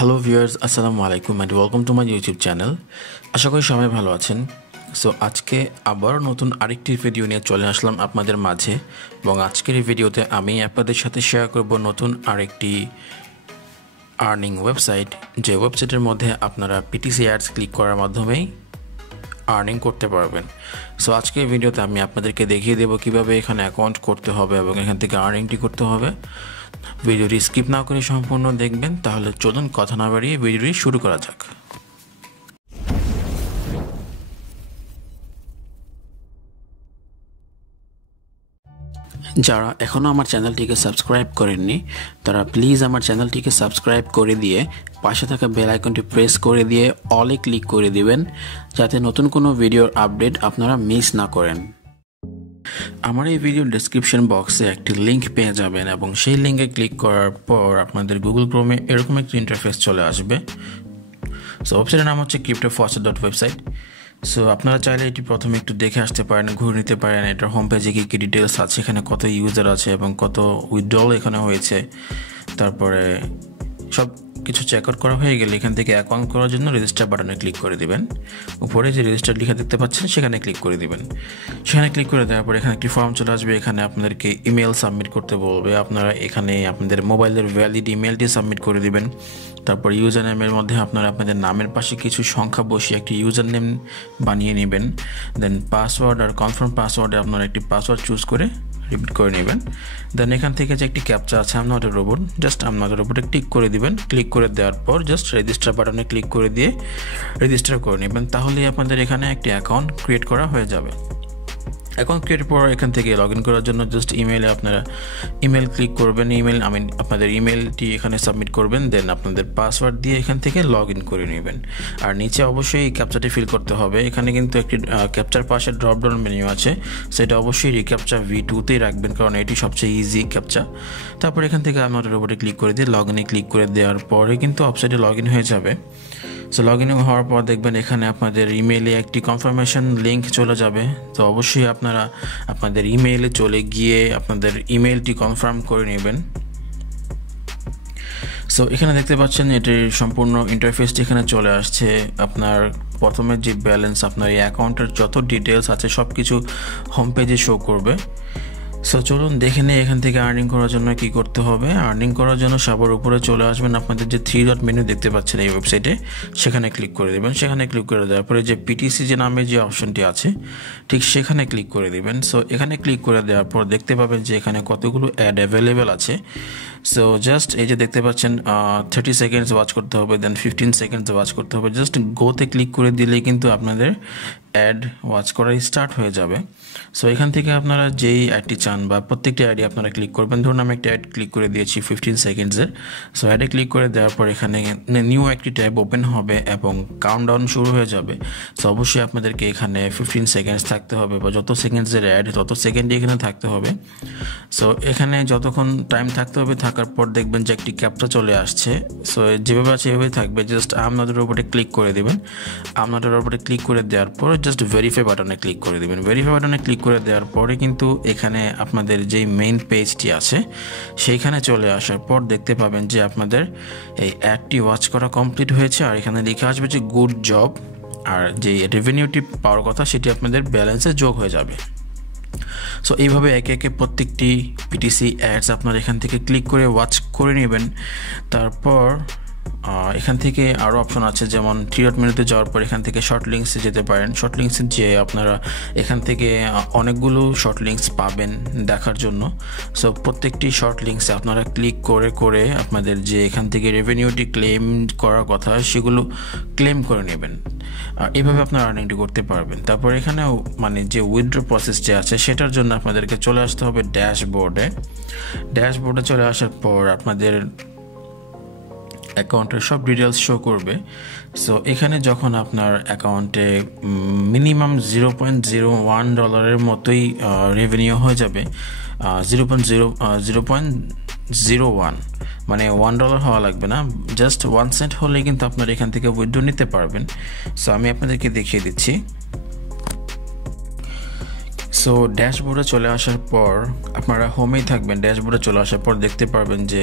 Hello viewers, আসসালামু আলাইকুম and welcome to my YouTube channel. আশা করি সবাই ভালো আছেন। সো আজকে আবারও নতুন আরেকটি ভিডিও নিয়ে চলে আসলাম আপনাদের মাঝে, এবং আজকের এই ভিডিওতে আমি আপনাদের সাথে শেয়ার করব নতুন আরেকটি আর্নিং ওয়েবসাইট, যে ওয়েবসাইটের মধ্যে আপনারা পিটিসি অ্যাডস ক্লিক করার মাধ্যমেই আর্নিং করতে পারবেন। সো আজকের ভিডিওতে আমি আপনাদেরকে দেখিয়ে দেবো কীভাবে এখানে অ্যাকাউন্ট করতে হবে এবং এখান থেকে আর্নিংটি করতে হবে। ভিডিওটি স্কিপ না করে সম্পূর্ণ দেখবেন। তাহলে চলুন কথা না বাড়িয়ে ভিডিওটি শুরু করা যাক। যারা এখনও আমার চ্যানেলটিকে সাবস্ক্রাইব করেননি তারা প্লিজ আমার চ্যানেলটিকে সাবস্ক্রাইব করে দিয়ে পাশে থাকা বেল আইকনটি প্রেস করে দিয়ে অলে ক্লিক করে দিবেন, যাতে নতুন কোনো ভিডিওর আপডেট আপনারা মিস না করেন। আমার এই ভিডিওর ডেসক্রিপশন বক্সে একটি লিঙ্ক পেয়ে যাবেন, এবং সেই লিঙ্কে ক্লিক করার পর আপনাদের গুগল ক্রোমে এরকম একটি ইন্টারফেস চলে আসবে। সো ওয়েবসাইটের নাম হচ্ছে cryptofoster.website। সো আপনারা চাইলে এটি প্রথমে একটু দেখে আসতে পারেন, ঘুরে নিতে পারেন এটার হোম পেজে কী কী ডিটেলস আছে, এখানে কত ইউজার আছে এবং কত উইথড্রল এখানে হয়েছে। তারপরে সব কিছু চেক আউট করা হয়ে গেলে এখান থেকে অ্যাকাউন্ট করার জন্য রেজিস্টার বাটনে ক্লিক করে দিবেন। উপরে যে রেজিস্টার লেখা দেখতে পাচ্ছেন সেখানে ক্লিক করে দিবেন। সেখানে ক্লিক করে দেওয়ার পর এখানে একটি ফর্ম চলে আসবে। এখানে আপনাদেরকে ইমেল সাবমিট করতে বলবে। আপনারা এখানে আপনাদের মোবাইলের ভ্যালিড ইমেলটি সাবমিট করে দিবেন। তারপর ইউজার নেমের মধ্যে আপনারা আপনাদের নামের পাশে কিছু সংখ্যা বসিয়ে একটি ইউজার নেম বানিয়ে নেবেন। দেন পাসওয়ার্ড আর কনফার্ম পাসওয়ার্ডে আপনারা একটি পাসওয়ার্ড চুজ করে রিপিট করে নেবেন। দেন এখান থেকে যে একটি ক্যাপচা আছে I'm not a robot, just I'm not a রোবটে ক্লিক করে দিবেন। ক্লিক করে দেওয়ার পর জাস্ট রেজিস্টার বাটনে ক্লিক করে দিয়ে রেজিস্টার করে নেবেন। তাহলেই আপনাদের এখানে একটি অ্যাকাউন্ট ক্রিয়েট করা হয়ে যাবে। অ্যাকাউন্ট ক্রিয়েট পর এখান থেকে লগ ইন করার জন্য জাস্ট ইমেলে আপনারা ইমেল ক্লিক করবেন। আপনাদের ইমেলটি এখানে সাবমিট করবেন। দেন আপনাদের পাসওয়ার্ড দিয়ে এখান থেকে লগ ইন করে নেবেন। আর নিচে অবশ্যই এই ক্যাপচাটি ফিল করতে হবে। এখানে কিন্তু একটি ক্যাপচার পাশে ড্রপডাউন মেনু আছে, সেটা অবশ্যই রিক্যাপচা V2তেই রাখবেন, কারণ এটি সবচেয়ে ইজি ক্যাপচা। তারপর এখান থেকে আমার রোবটে ক্লিক করে দিয়ে লগ ইনে ক্লিক করে দেওয়ার পরে কিন্তু ওয়েবসাইটে লগ ইন হয়ে যাবে। সো লগ ইন হওয়ার পর দেখবেন এখানে আপনাদের ইমেইলে একটি কনফার্মেশন লিঙ্ক চলে যাবে। তো অবশ্যই আপনারা আপনাদের ইমেইলে চলে গিয়ে আপনাদের ইমেইলটি কনফার্ম করে নেবেন। সো এখানে দেখতে পাচ্ছেন এটির সম্পূর্ণ ইন্টারফেসটি এখানে চলে আসছে। আপনার প্রথমে যে ব্যালেন্স, আপনার এই অ্যাকাউন্টের যত ডিটেলস আছে সব কিছু হোম পেজে শো করবে। সো চলুন দেখে নিই এখান থেকে আর্নিং করার জন্য কী করতে হবে। আর্নিং করার জন্য সবার উপরে চলে আসবেন, আপনাদের যে 3 ডট মেনু দেখতে পাচ্ছেন এই ওয়েবসাইটে, সেখানে ক্লিক করে দেবেন। সেখানে ক্লিক করে দেওয়ার পরে যে পিটিসি যে নামে যে অপশনটি আছে ঠিক সেখানে ক্লিক করে দেবেন। সো এখানে ক্লিক করে দেওয়ার পর দেখতে পাবেন যে এখানে কতগুলো অ্যাড অ্যাভেলেবেল আছে। সো জাস্ট এই যে দেখতে পাচ্ছেন 30 সেকেন্ডস ওয়াচ করতে হবে, দেন 15 সেকেন্ডস ওয়াচ করতে হবে। জাস্ট গোতে ক্লিক করে দিলেই কিন্তু আপনাদের অ্যাড ওয়াচ করা স্টার্ট হয়ে যাবে। সো এখান থেকে আপনারা যেই অ্যাডটি চান বা প্রত্যেকটি অ্যাডে আপনারা ক্লিক করবেন। ধরুন আমি একটা অ্যাড ক্লিক করে দিয়েছি 15 সেকেন্ডসের। সো অ্যাডে ক্লিক করে দেওয়ার পর এখানে নিউ একটি ট্যাব ওপেন হবে এবং কাউন্টডাউন শুরু হয়ে যাবে। সো অবশ্যই আপনাদেরকে এখানে 15 সেকেন্ডস থাকতে হবে, বা যত সেকেন্ডসের অ্যাড তত সেকেন্ডই এখানে থাকতে হবে। সো এখানে যতক্ষণ টাইম থাকতে হবে, থাকার পর দেখবেন যে একটি ক্যাপচা চলে আসছে। সো যেভাবে আছে এভাবেই থাকবে। জাস্ট আপনাদের উপরে ক্লিক করে দেবেন। আপনাদের উপরে ক্লিক করে দেওয়ার পর জাস্ট ভেরিফাই বাটনে ক্লিক করে দেবেন। ভেরিফাই বাটনে ক্লিক করে দেওয়ার পরে কিন্তু এখানে আপনাদের যেই মেইন পেজটি আছে সেইখানে চলে আসার পর দেখতে পাবেন যে আপনাদের এই অ্যাডটি ওয়াচ করা কমপ্লিট হয়েছে, আর এখানে লেখা আসবে যে গুড জব, আর যে রেভিনিউটি পাওয়ার কথা সেটি আপনাদের ব্যালেন্সে যোগ হয়ে যাবে। সো এইভাবে একে একে প্রত্যেকটি পিটিসি অ্যাডস আপনারা এখান থেকে ক্লিক করে ওয়াচ করে নেবেন। তারপর এখান থেকে আরও অপশন আছে, যেমন 3 ডট মেনুতে যাওয়ার পর এখান থেকে শর্ট লিঙ্কসে যেতে পারেন। শর্ট লিঙ্কসে যেয়ে আপনারা এখান থেকে অনেকগুলো শর্ট লিঙ্কস পাবেন দেখার জন্য। সো প্রত্যেকটি শর্ট লিঙ্কসে আপনারা ক্লিক করে করে আপনাদের যে এখান থেকে রেভিনিউটি ক্লেম করার কথা সেগুলো ক্লেম করে নেবেন। এইভাবে আপনারা আর্নিংটি করতে পারবেন। তারপর এখানেও মানে যে উইথড্র প্রসেস যে আছে সেটার জন্য আপনাদেরকে চলে আসতে হবে ড্যাশবোর্ডে। ড্যাশবোর্ডে চলে আসার পর আপনাদের অ্যাকাউন্টের সব ডিটেলস শো করবে। সো এখানে যখন আপনার অ্যাকাউন্টে মিনিমাম $0.01 মতোই রেভিনিউ হয়ে যাবে, 0.01 মানে $1 হওয়া লাগবে না, জাস্ট 1 সেন্ট হলেই কিন্তু আপনারা এখান থেকে উইথড্র নিতে পারবেন। সো আমি আপনাদেরকে দেখিয়ে দিচ্ছি। সো সো ড্যাশবোর্ডে চলে আসার পর আপনারা হোমেই থাকবেন। ড্যাশবোর্ডে চলে আসার পর দেখতে পারবেন যে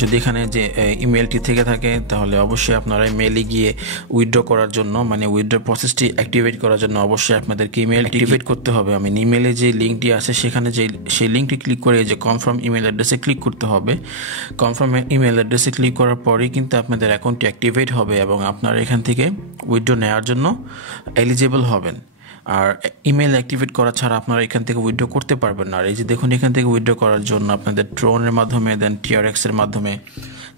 যদি এখানে যে ইমেলটি থেকে থাকে তাহলে অবশ্যই আপনারা মেইলে গিয়ে উইথড্র করার জন্য মানে উইথড্র প্রসেসটি অ্যাক্টিভেট করার জন্য অবশ্যই আপনাদেরকে ইমেল অ্যাক্টিভেট করতে হবে। আমি ইমেলে যে লিঙ্কটি আছে সেখানে সেই লিঙ্কটি ক্লিক করে যে কনফার্ম ইমেল অ্যাড্রেসে ক্লিক করতে হবে। কনফার্ম ইমেল অ্যাড্রেসে ক্লিক করার পরেই কিন্তু আপনাদের অ্যাকাউন্টটি অ্যাক্টিভেট হবে এবং আপনারা এখান থেকে উইথড্র নেওয়ার জন্য এলিজিবল হবেন। আর ইমেল অ্যাক্টিভেট করা ছাড়া আপনারা এখান থেকে উইথড্র করতে পারবেন না। আর এই যে দেখুন এখান থেকে উইথড্র করার জন্য আপনাদের ট্রনের মাধ্যমে, দেন টিআরএক্সের মাধ্যমে,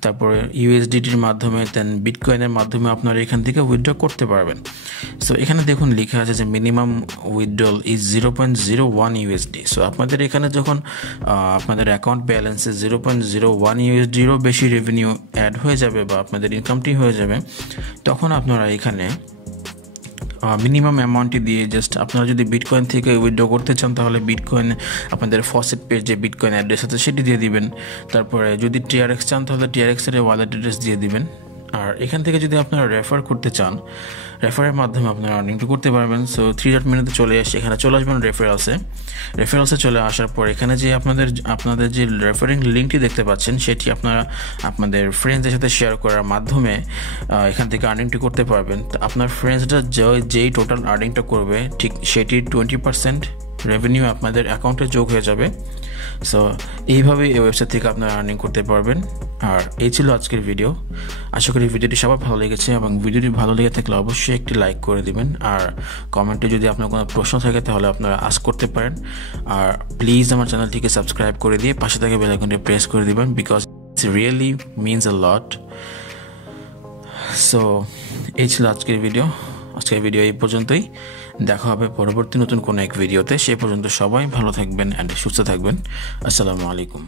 তারপরে ইউএসডিটির মাধ্যমে, দেন বিটকয়েনের মাধ্যমে আপনারা এখান থেকে উইথড্র করতে পারবেন। সো এখানে দেখুন লেখা আছে যে minimum withdrawal is 0.01 USD. So আপনাদের এখানে যখন আপনাদের অ্যাকাউন্ট ব্যালেন্সে 0.01 ইউএসডিরও বেশি রেভিনিউ অ্যাড হয়ে যাবে বা আপনাদের ইনকামটি হয়ে যাবে, তখন আপনারা এখানে মিনিমাম অ্যামাউন্টটি দিয়ে জাস্ট আপনারা যদি বিটকয়েন থেকে উইথড্র করতে চান তাহলে বিটকয়েন আপনাদের ফসেট পেজ যে বিটকয়েন অ্যাড্রেস আছে সেটি দিয়ে দিবেন। তারপরে যদি টিআরএক্স চান তাহলে টিআরএক্সের ওয়ালেট অ্যাড্রেস দিয়ে দিবেন। আর এখান থেকে যদি আপনারা রেফার করতে চান, রেফারের মাধ্যমে আপনারা আর্নিংটা করতে পারবেন। সো 3 ডট মেনুতে চলে আসে, এখানে চলে আসবেন রেফারেলসে চলে আসার পর এখানে যে আপনাদের যে রেফারিং লিঙ্কটি দেখতে পাচ্ছেন সেটি আপনারা আপনাদের ফ্রেন্ডসদের সাথে শেয়ার করার মাধ্যমে এখান থেকে আর্নিংটি করতে পারবেন। আপনার ফ্রেন্ডসরা যেই টোটাল আর্নিংটা করবে ঠিক সেটির 20% রেভিনিউ আপনাদের অ্যাকাউন্টে যোগ হয়ে যাবে। সো এইভাবে এই ওয়েবসাইট থেকে আপনারা আর্নিং করতে পারবেন। আর এই ছিল আজকের ভিডিও। আশা করি ভিডিওটি সবার ভালো লেগেছে এবং ভিডিওটি ভালো লেগে থাকলে অবশ্যই একটি লাইক করে দিবেন। আর কমেন্টে যদি আপনার কোনো প্রশ্ন থাকে তাহলে আপনারা আস্ক করতে পারেন। আর প্লিজ আমার চ্যানেলটিকে সাবস্ক্রাইব করে দিয়ে পাশে থেকে বেল আইকনটি প্রেস করে দিবেন, because it's really means a lot. So এই ছিল আজকের ভিডিও এই পর্যন্তই। দেখা হবে পরবর্তী নতুন কোনো এক ভিডিওতে। সেই পর্যন্ত সবাই ভালো থাকবেন অ্যান্ড সুস্থ থাকবেন। আসসালামু আলাইকুম।